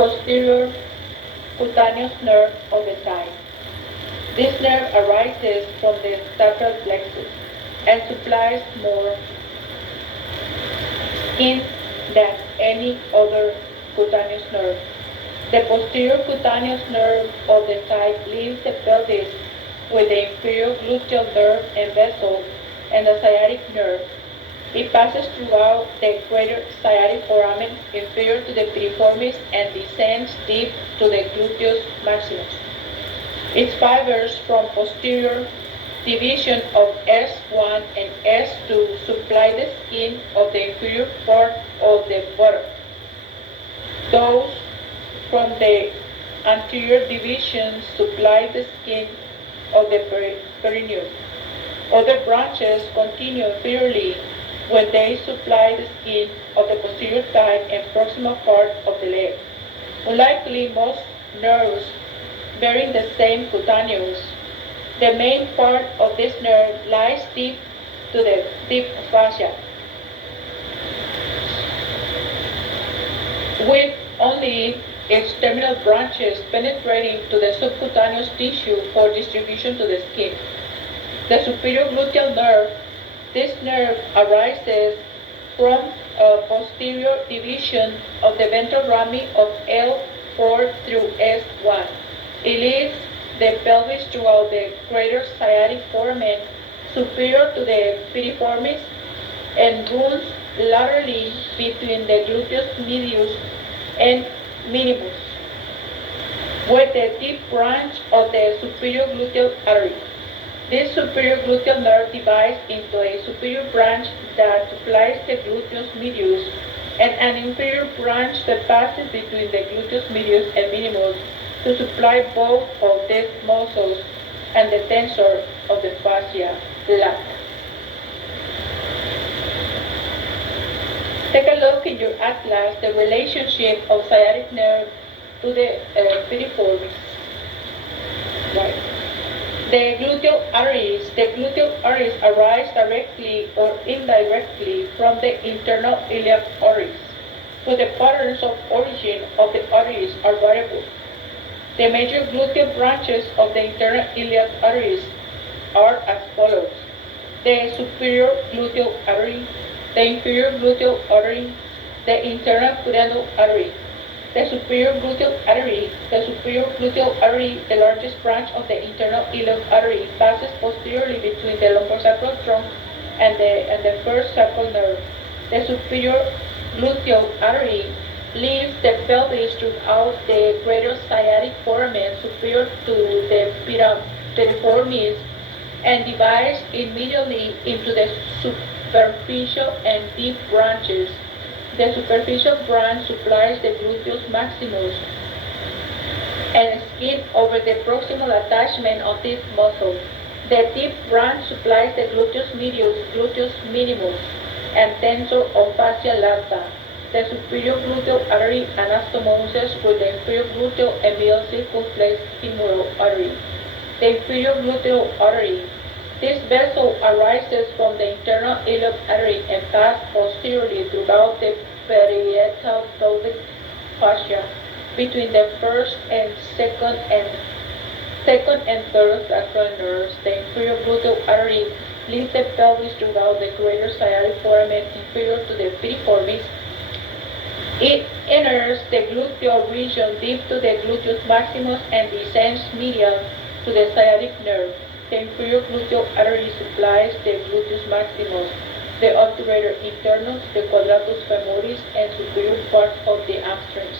posterior cutaneous nerve of the thigh. This nerve arises from the sacral plexus and supplies more skin than any other cutaneous nerve. The posterior cutaneous nerve of the thigh leaves the pelvis with the inferior gluteal nerve and vessel and the sciatic nerve. It passes throughout the greater sciatic foramen inferior to the piriformis and descends deep to the gluteus maximus. Its fibers from posterior division of S1 and S2 supply the skin of the inferior part of the buttock. Those from the anterior division supply the skin of the perineum. Other branches continue inferiorly when they supply the skin of the posterior thigh and proximal part of the leg. Unlikely most nerves bearing the same cutaneous, the main part of this nerve lies deep to the deep fascia, with only its terminal branches penetrating to the subcutaneous tissue for distribution to the skin. The superior gluteal nerve, this nerve arises from a posterior division of the ventral rami of L4 through S1. It leaves the pelvis throughout the greater sciatic foramen superior to the piriformis and runs laterally between the gluteus medius and minimus, with the deep branch of the superior gluteal artery. This superior gluteal nerve divides into a superior branch that supplies the gluteus medius and an inferior branch that passes between the gluteus medius and minimus to supply both of these muscles and the tensor of the fascia lata. Take a look in your atlas the relationship of sciatic nerve to the piriformis. Right. The gluteal arteries arise directly or indirectly from the internal iliac arteries, but the patterns of origin of the arteries are variable. The major gluteal branches of the internal iliac arteries are as follows: the superior gluteal artery, the inferior gluteal artery, the internal pudendal artery. The superior gluteal artery, the largest branch of the internal iliac artery, passes posteriorly between the lumbosacral trunk and the first sacral nerve. The superior gluteal artery leaves the pelvis throughout the greater sciatic foramen superior to the piriformis and divides immediately into the superficial and deep branches. The superficial branch supplies the gluteus maximus and skin over the proximal attachment of this muscle. The deep branch supplies the gluteus medius, gluteus minimus, and tensor of fascia lata. The superior gluteal artery anastomosis with the inferior gluteal and medial circumflex femoral artery. The inferior gluteal artery. This vessel arises from the internal iliac artery and passes posteriorly throughout the parietal pelvic fascia between the first and second and third sacral nerves. The inferior gluteal artery leaves the pelvis throughout the greater sciatic foramen inferior to the piriformis. It enters the gluteal region deep to the gluteus maximus and descends medial to the sciatic nerve. The inferior gluteal artery supplies the gluteus maximus, the obturator internus, the quadratus femoris, and superior part of the hamstrings.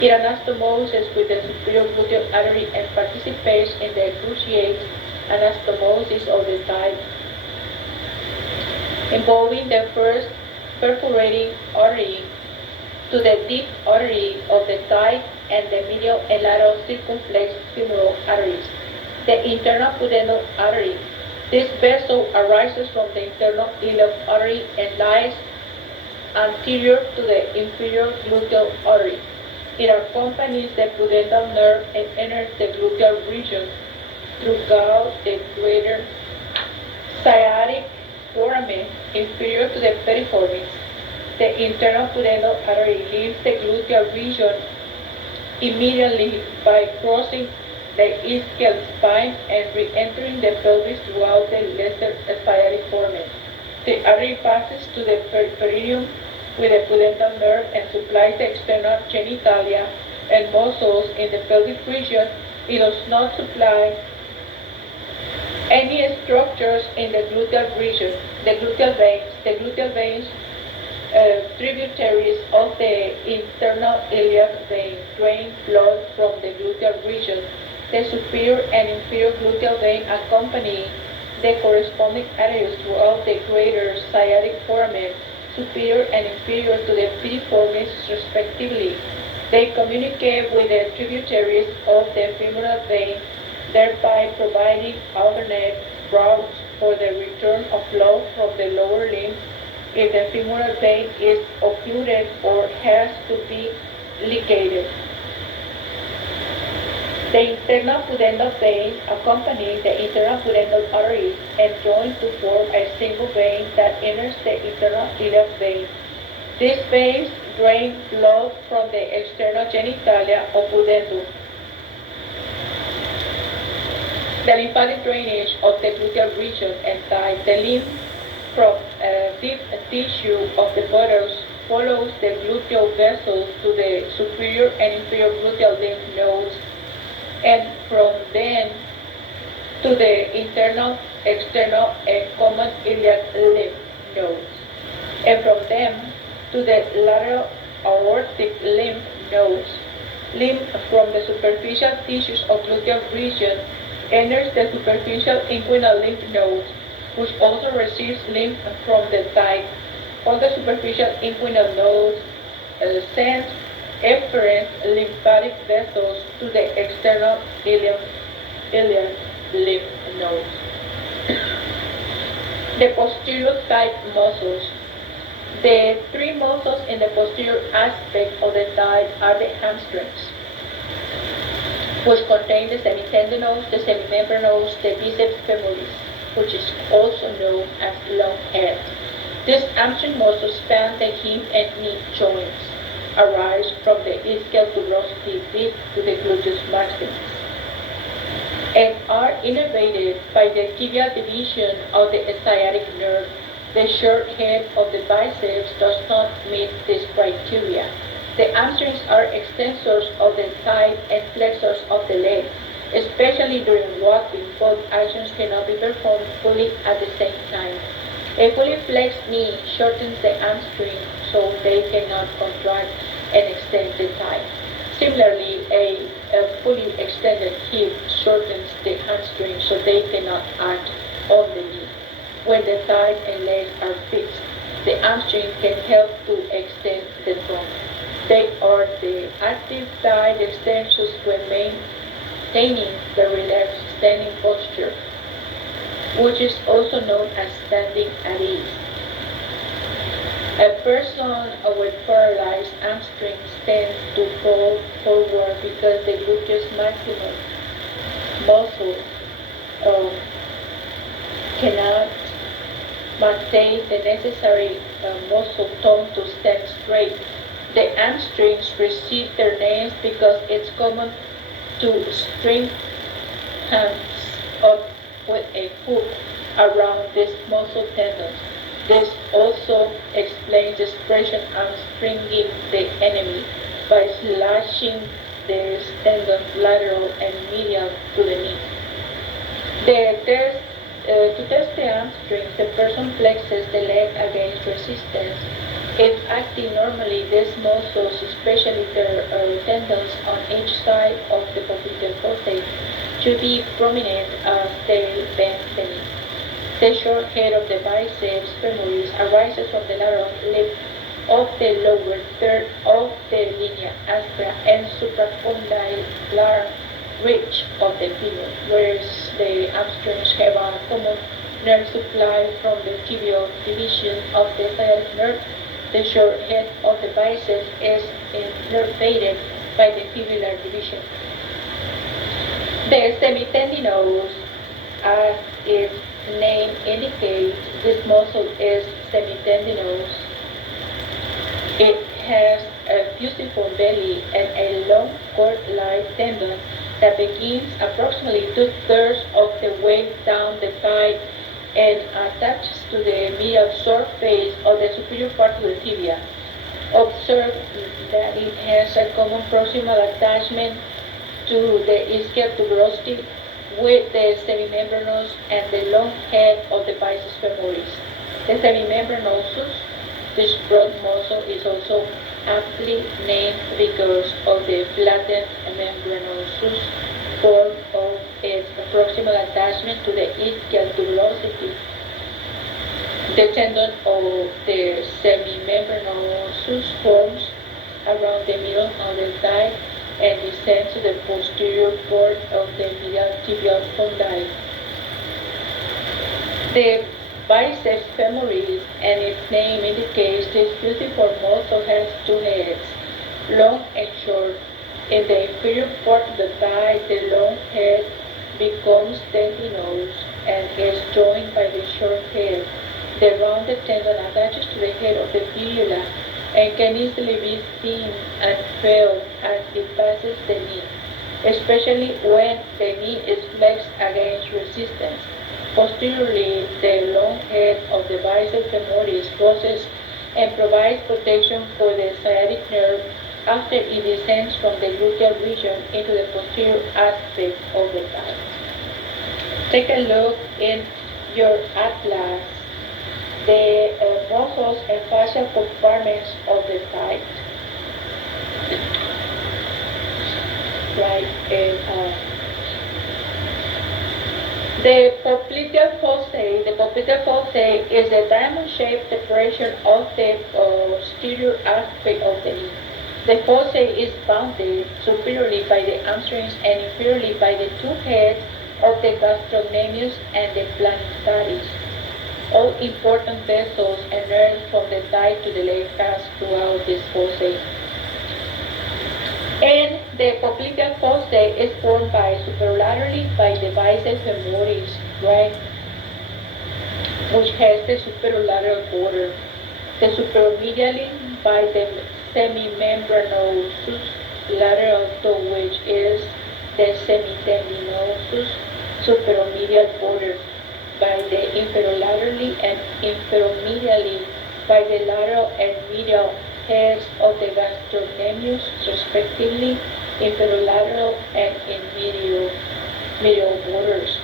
It anastomoses with the superior gluteal artery and participates in the cruciate anastomosis of the thigh, involving the first perforating artery to the deep artery of the thigh and the medial and lateral circumflex femoral arteries. The internal pudendal artery. This vessel arises from the internal iliac artery and lies anterior to the inferior gluteal artery. It accompanies the pudendal nerve and enters the gluteal region throughout the greater sciatic foramen inferior to the piriformis. The internal pudendal artery leaves the gluteal region immediately by crossing the ischial spine and re-entering the pelvis throughout the lesser sciatic foramen. The artery passes to the perineum with the pudendal nerve and supplies the external genitalia and muscles in the pelvic region. It does not supply any structures in the gluteal region. The gluteal veins, tributaries of the internal iliac vein, drain blood from the gluteal region. The superior and inferior gluteal vein accompany the corresponding arteries throughout the greater sciatic foramen, superior and inferior to the piriformis respectively. They communicate with the tributaries of the femoral vein, thereby providing alternate routes for the return of blood from the lower limb if the femoral vein is occluded or has to be ligated. The internal pudendal vein accompanies the internal pudendal arteries and join to form a single vein that enters the internal iliac vein. These veins drain blood from the external genitalia or pudendum. The lymphatic drainage of the gluteal region and thigh, the lymph from deep tissue of the buttocks follows the gluteal vessels to the superior and inferior gluteal lymph nodes, and from then to the internal, external, and common iliac lymph nodes, and from them to the lateral aortic lymph nodes. Lymph from the superficial tissues of gluteal region enters the superficial inguinal lymph nodes, which also receives lymph from the thigh. All the superficial inguinal nodes send efferent lymphatic vessels to the external iliac lymph nodes. The posterior thigh muscles. The three muscles in the posterior aspect of the thigh are the hamstrings, which contain the semitendinous, the semimembranous, the biceps femoris, which is also known as long head. These hamstring muscles span the hip and knee joints, arise from the ischial tuberosity deep to the gluteus maximus, and are innervated by the tibial division of the sciatic nerve. The short head of the biceps does not meet this criteria. The hamstrings are extensors of the thigh and flexors of the leg. Especially during walking, both actions cannot be performed fully at the same time. A fully flexed knee shortens the hamstring so they cannot contract and extend the thigh. Similarly, a fully extended hip shortens the hamstring so they cannot act on the knee. When the thighs and legs are fixed, the hamstring can help to extend the trunk. They are the active thigh extensors when maintaining the relaxed standing posture, which is also known as standing at ease. A person with paralyzed hamstrings tends to fall forward because the gluteus maximus muscle cannot maintain the necessary muscle tone to stand straight. The hamstrings receive their names because it's common to string hands up with a hook around these muscle tendons. This also explains the expression hamstringing the enemy by slashing the tendons lateral and medial to the knee. To test the hamstrings, the person flexes the leg against resistance. If acting normally, these muscles, especially their tendons on each side of the popliteal fossa, should be prominent as they bend the knee. The short head of the biceps femoris arises from the lateral lip of the lower third of the linea aspera and supracondylar ridge of the femur, whereas the hamstrings have a common nerve supply from the tibial division of the sciatic nerve. The short head of the biceps is innervated by the fibular division. The semitendinous, as its name indicates, this muscle is semitendinous. It has a fusiform belly and a long cord-like tendon that begins approximately 2/3 of the way down the thigh and attaches to the medial surface of the superior part of the tibia. Observe that it has a common proximal attachment to the ischial tuberosity with the semimembranous and the long head of the biceps femoris. The semimembranosus, this broad muscle, is also aptly named because of the flattened membranosus form of its proximal attachment to the ischial tuberosity. The tendon of the semimembranosus forms around the middle of the thigh and descends to the posterior part of the medial tibial fondi. The biceps femoris, and its name indicates this fusiform muscle, has two heads, long and short. In the inferior part of the thigh, the long head becomes tendinous and is joined by the short head. The rounded tendon attaches to the head of the fibula and can easily be seen and felt as it passes the knee, especially when the knee is flexed against resistance. Posteriorly, the long head of the biceps femoris crosses and provides protection for the sciatic nerve after it descends from the gluteal region into the posterior aspect of the thigh. Take a look in your atlas, the muscles and fascial compartments of the thigh. Right, and the popliteal fossa is a diamond-shaped depression of the posterior aspect of the knee. The fossa is bounded superiorly by the hamstrings and inferiorly by the two heads of the gastrocnemius and the plantaris. All important vessels and nerves from the thigh to the leg pass throughout this fossa. And the popliteal fossa is formed superolaterally by the biceps femoris, right, which has the superolateral border. The superomedially by the semimembranosus, lateral to which is the semitendinosus superomedial border, by the inferolaterally and inferomedially by the lateral and medial heads of the gastrocnemius, respectively, inferolateral and in medial borders,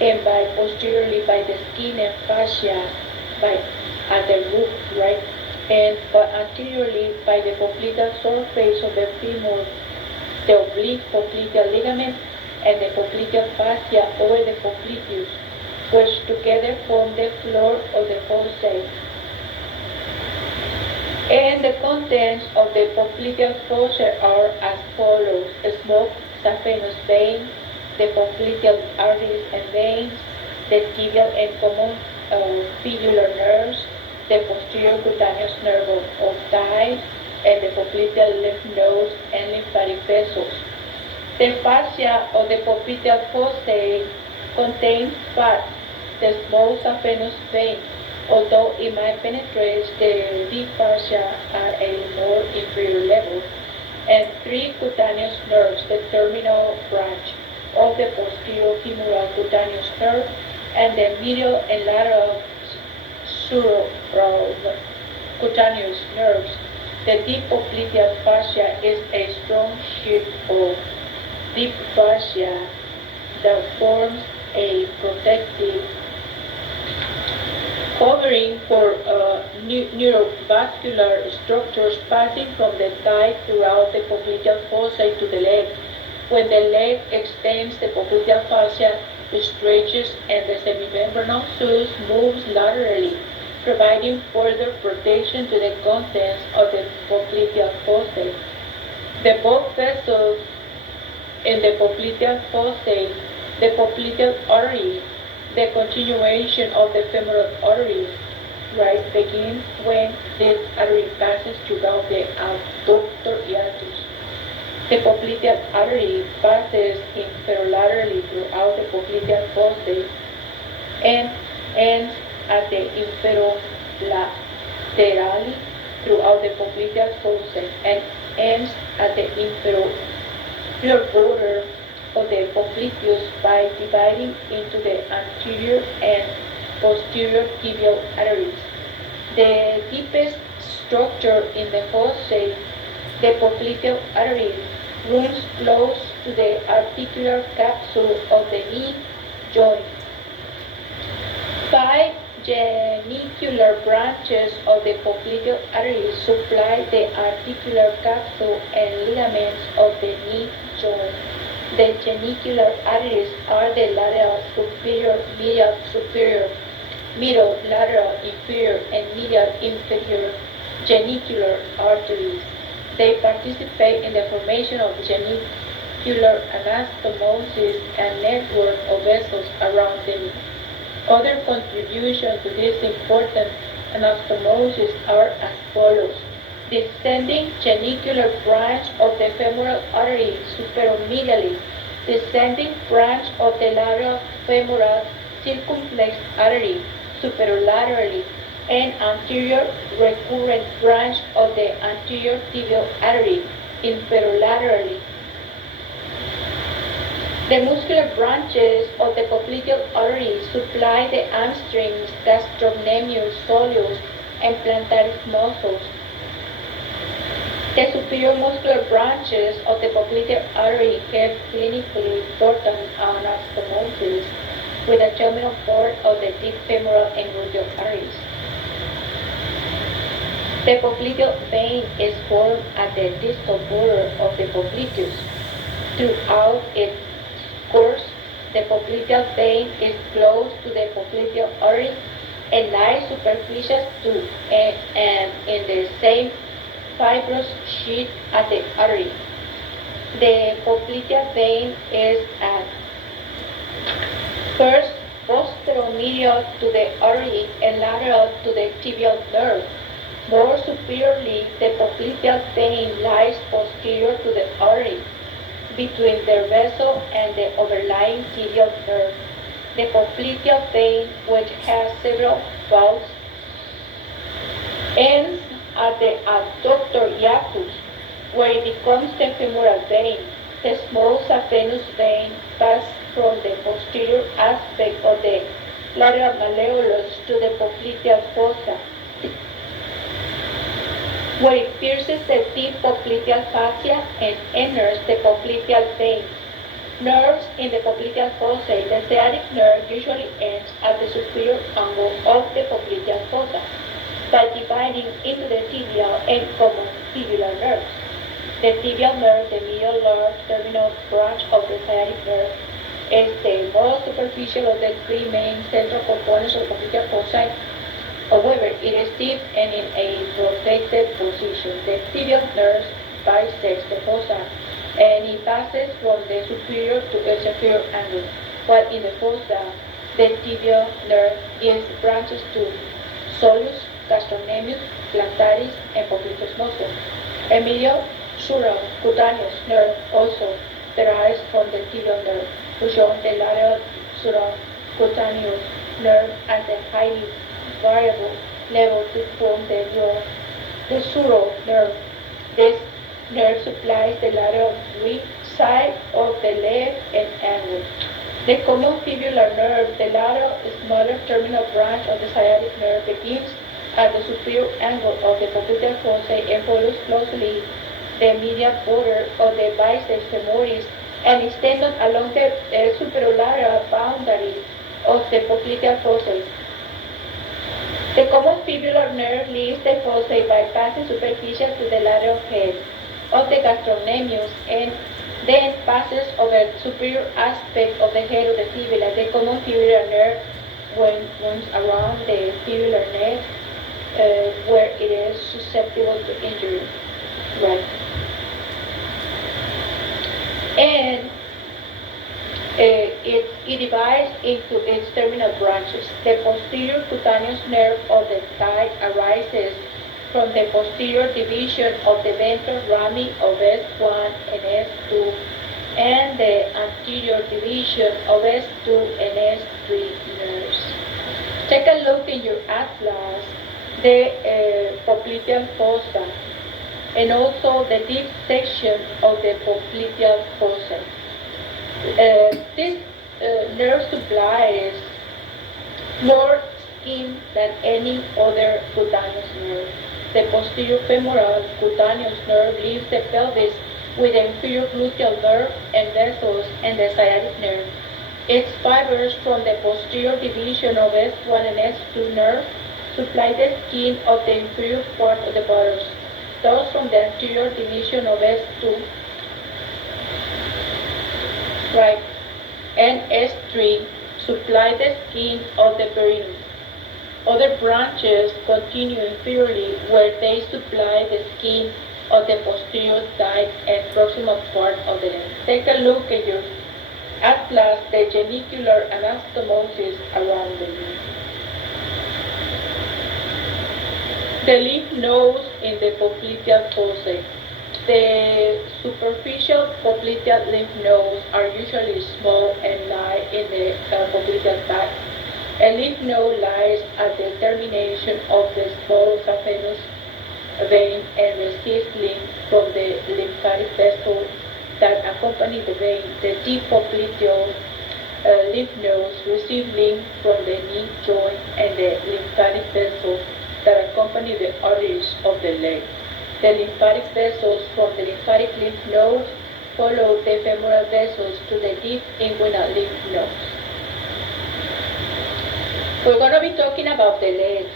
and by posteriorly by the skin and fascia at the root, right, and anteriorly by the popliteal surface of the femur, the oblique popliteal ligament, and the popliteal fascia over the popliteus, which together form the floor of the fossa. And the contents of the popliteal fossa are as follows: a small saphenous vein, the popliteal arteries and veins, the tibial and common fibular nerves, the posterior cutaneous nerve of thigh, and the popliteal lymph nodes and lymphatic vessels. The fascia of the popliteal fossa contains fat, the small saphenous vein, although it might penetrate the deep fascia at a more inferior level, and three cutaneous nerves, the terminal branch of the posterior femoral cutaneous nerve, and the medial and lateral cutaneous nerves. The deep popliteal fascia is a strong sheet of deep fascia that forms a protective covering for neurovascular structures passing from the thigh throughout the popliteal fossa to the leg. When the leg extends, the popliteal fascia stretches and the semimembranosus moves laterally, providing further protection to the contents of the popliteal fossa. The both vessels in the popliteal fossa, the popliteal artery, the continuation of the femoral artery, right, begins when this artery passes throughout the adductor hiatus. The popliteal artery passes inferolaterally throughout the popliteal fossa and ends at the inferolaterally throughout the popliteal fossa and ends at the inferior border of the popliteus by dividing into the anterior and posterior tibial arteries. The deepest structure in the fossa, the popliteal artery, runs close to the articular capsule of the knee joint. 5 genicular branches of the popliteal artery supply the articular capsule and ligaments of the knee joint. The genicular arteries are the lateral superior, medial superior, middle, lateral inferior, and medial inferior genicular arteries. They participate in the formation of genicular anastomosis and network of vessels around the knee. Other contributions to this important anastomosis are as follows. Descending genicular branch of the femoral artery superomedially, descending branch of the lateral femoral circumflex artery superolaterally, and anterior recurrent branch of the anterior tibial artery inferolaterally. The muscular branches of the popliteal artery supply the hamstrings, gastrocnemius, soleus, and plantaris muscles. The superior muscular branches of the popliteal artery have clinically important anastomosis with the terminal part of the deep femoral and gluteal arteries. The popliteal vein is formed at the distal border of the popliteus. Throughout its course, the popliteal vein is close to the popliteal artery and lies superficial to and in the same fibrous sheet as the artery. The popliteal vein is at first posteromedial to the artery and lateral to the tibial nerve. More superiorly, the popliteal vein lies posterior to the artery, between the vessel and the overlying tibial nerve. The popliteal vein, which has several valves, ends at the adductor hiatus, where it becomes the femoral vein. The small saphenous vein passes from the posterior aspect of the lateral malleolus to the popliteal fossa, where it pierces the deep popliteal fascia and enters the popliteal vein. Nerves in the popliteal fossa. The sciatic nerve usually ends at the superior angle of the popliteal fossa by dividing into the tibial and common tibular nerves. The tibial nerve, the medial large terminal branch of the sciatic nerve, is the most superficial of the three main central components of the popliteal fossa. However, it is deep and in a protected position. The tibial nerve bisects the fossa, and it passes from the superior to its inferior angle, while in the fossa, the tibial nerve gives branches to soleus, gastrocnemius, plantaris, and popliteus muscle. A medial sural cutaneous nerve also derives from the tibial nerve, which shows the lateral sural cutaneous nerve as a highly variable level to form the sural nerve. This nerve supplies the lateral weak side of the leg and angle. The common fibular nerve, the lateral smaller terminal branch of the sciatic nerve, begins at the superior angle of the popliteal fossa and follows closely the medial border of the biceps femoris and extends along the superolateral boundary of the popliteal fossa. The common fibular nerve leaves the fossa by passing superficial to the lateral head of the gastrocnemius and then passes over the superior aspect of the head of the fibula. The common fibular nerve runs around the fibular neck where it is susceptible to injury. Right. And it divides into its terminal branches. The posterior cutaneous nerve of the thigh arises from the posterior division of the ventral rami of S1 and S2 and the anterior division of S2 and S3 nerves. Take a look in your atlas. The popliteal fossa, and also the deep section of the popliteal fossa. This nerve supplies more skin than any other cutaneous nerve. The posterior femoral cutaneous nerve leaves the pelvis with the inferior gluteal nerve and vessels and the sciatic nerve. Its fibers from the posterior division of S1 and S2 nerve supply the skin of the inferior part of the buttocks. Those from the anterior division of S2 right, and S3 supply the skin of the perineum. Other branches continue inferiorly where they supply the skin of the posterior side and proximal part of the leg. Take a look at your atlas, the genicular anastomosis around the knee. The lymph nodes in the popliteal fossa. The superficial popliteal lymph nodes are usually small and lie in the popliteal bag. A lymph node lies at the termination of the small saphenous vein and receives lymph from the lymphatic vessel that accompany the vein. The deep popliteal lymph nodes receive lymph from the knee joint and the lymphatic vessels that accompany the arteries of the leg. The lymphatic vessels from the lymphatic lymph nodes follow the femoral vessels to the deep inguinal lymph nodes. We're going to be talking about the leg.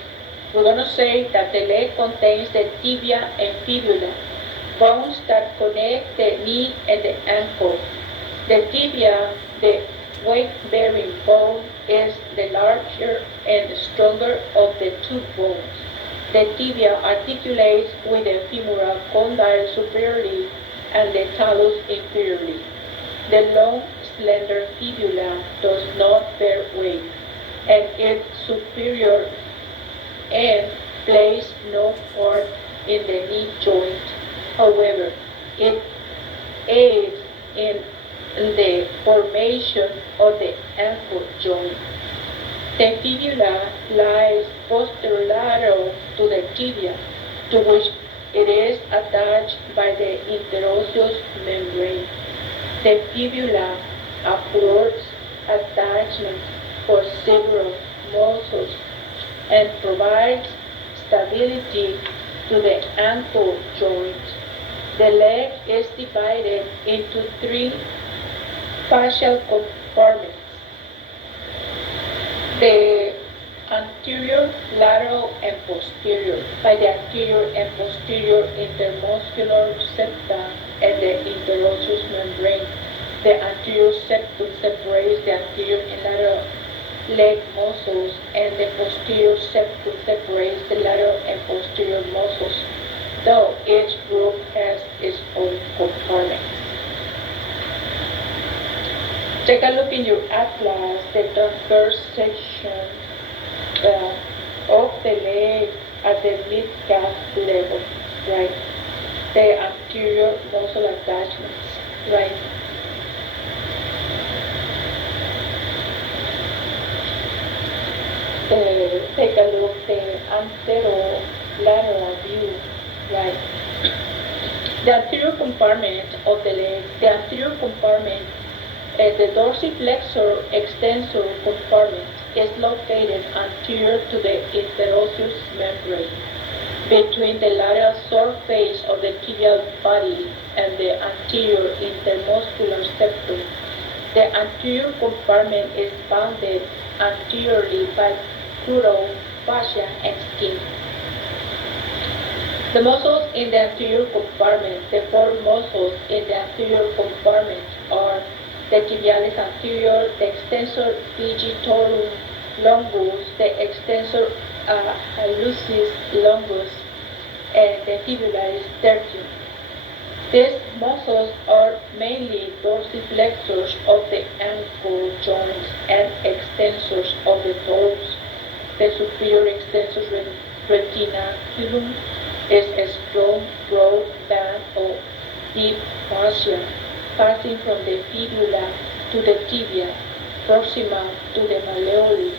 We're going to say that the leg contains the tibia and fibula, bones that connect the knee and the ankle. The tibia, the weight-bearing bone, is the larger and stronger of the two bones. The tibia articulates with the femoral condyle superiorly and the talus inferiorly. The long, slender fibula does not bear weight, and its superior end plays no part in the knee joint. However, it aids in the formation of the ankle joint. The fibula lies posterolateral to the tibia, to which it is attached by the interosseous membrane. The fibula affords attachment for several muscles and provides stability to the ankle joint. The leg is divided into three fascial compartments: the anterior, lateral, and posterior. By the anterior and posterior intermuscular septa and the interosseous membrane. The anterior septum separates the anterior and lateral leg muscles, and the posterior septum separates the lateral and posterior muscles, though each group has its own compartment. Take a look in your atlas, the transverse section of the leg at the mid-calf level, right? The anterior muscle attachments, right? Take a look at the anterolateral view, right? The anterior compartment of the leg, the anterior compartment, the dorsiflexor extensor compartment is located anterior to the interosseous membrane, between the lateral surface of the tibial body and the anterior intermuscular septum. The anterior compartment is bounded anteriorly by crural fascia and skin. The muscles in the anterior compartment, the four muscles in the anterior compartment are the tibialis anterior, the extensor digitorum longus, the extensor hallucis longus, and the fibularis tertium. These muscles are mainly dorsiflexors of the ankle joints and extensors of the toes. The superior extensor retinaculum is a strong, broad band of deep fascia passing from the fibula to the tibia, proximal to the malleoli.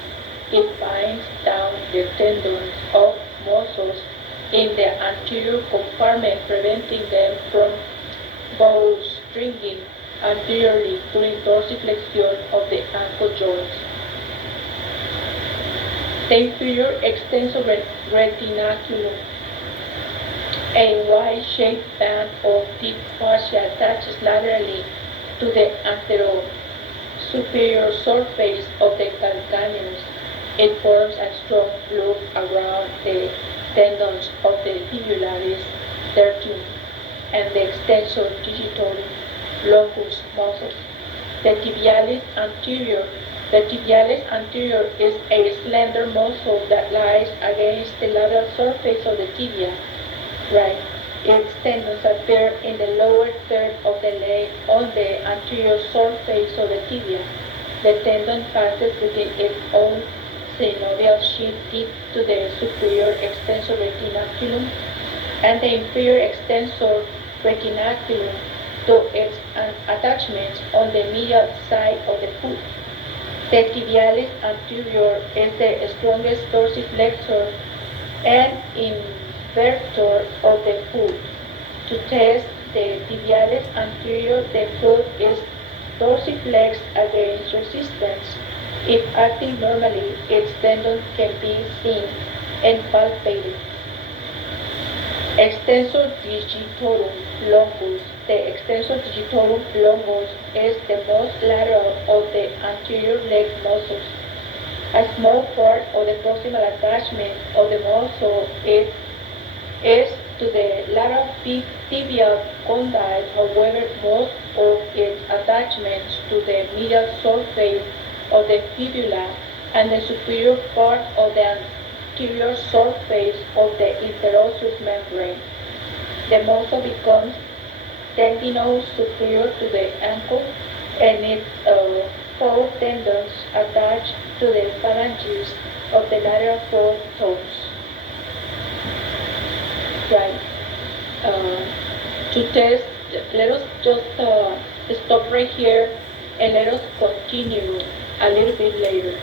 It binds down the tendons of muscles in the anterior compartment, preventing them from bowstringing anteriorly during dorsiflexion of the ankle joint. The inferior extensor retinaculum, a Y-shaped band of deep fascia attaches laterally to the anterosuperior surface of the calcaneus. It forms a strong loop around the tendons of the fibularis tertium and the extensor digitorum longus muscles. The tibialis anterior is a slender muscle that lies against the lateral surface of the tibia. Right. Its tendons appear in the lower third of the leg on the anterior surface of the tibia. The tendon passes within its own synovial sheath deep to the superior extensor retinaculum and the inferior extensor retinaculum to its attachments on the medial side of the foot. The tibialis anterior is the strongest dorsiflexor and invertor of the foot. To test the tibialis anterior, the foot is dorsiflexed against resistance. If acting normally, its tendon can be seen and palpated. Extensor digitorum longus. The extensor digitorum longus is the most lateral of the anterior leg muscles. A small part of the proximal attachment of the muscle is to the lateral tibial condyle. However, most of its attachments to the medial surface of the fibula and the superior part of the anterior surface of the interosseous membrane. The muscle becomes tendinous superior to the ankle and its four tendons attached to the phalanges of the lateral four toes. Right. To test, let us just stop right here and let us continue a little bit later.